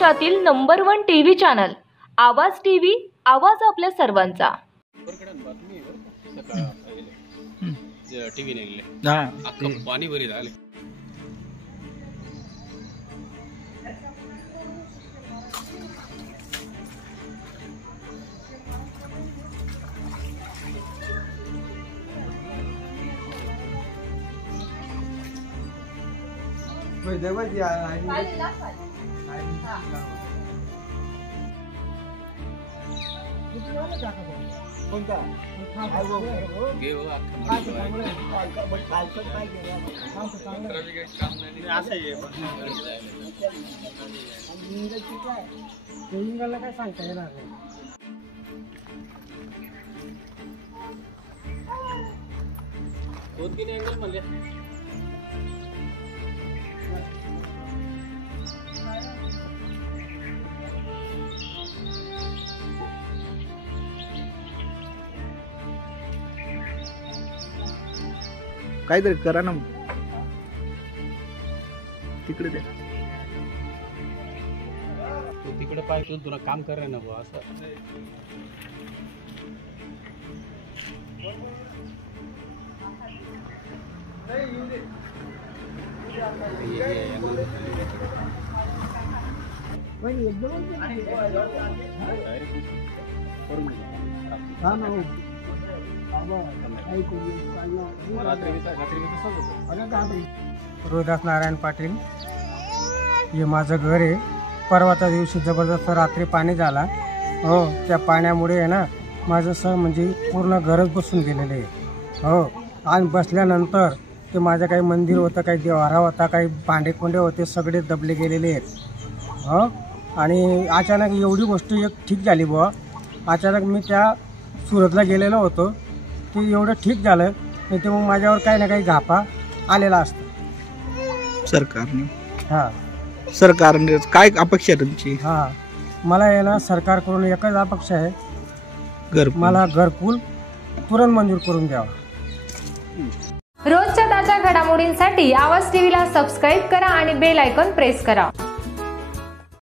महाराष्ट्रातील number 1 TV channel आवाज TV, आवाज आपल्या सर्वांचा। पाणी भरी झाले। काय सांगता येणार नाही। कोणती अँगल म्हणले काहीतरी करा ना तिकडे दे। तू तिकडे पाहिजे तुला काम कर ना भाऊ असं। रोहिदास नारायण पाटील, हे माझं घर आहे। परवाच्या दिवशी जबरदस्त रात्री पाणी झाला। हो, त्या पाण्यामुळे आहे ना माझं म्हणजे पूर्ण घरच बसून गेलेलं आहे। हो, आणि बसल्यानंतर ते माझं काही मंदिर होतं, काही देवारा होता, काही भांडेकोंडे होते, सगळे दबले गेलेले आहेत। हो, आणि अचानक एवढी गोष्ट एक ठीक झाली बुवा। अचानक मी त्या सुरतला गेलेलो होतो, ते एवढं ठीक झालं नाही ते मग माझ्यावर काही ना काही घापा आलेला असतो सरकारने। सरकारने काय अपेक्षा आहे तुमची? मला आहे ना सरकारकडून एकच अपेक्षा आहे, मला घरकुल तुरंत मंजूर करून द्यावा। रोजच्या ताज्या घडामोडींसाठी आवाज टीव्हीला सबस्क्राईब करा आणि बेल आयकॉन प्रेस करा।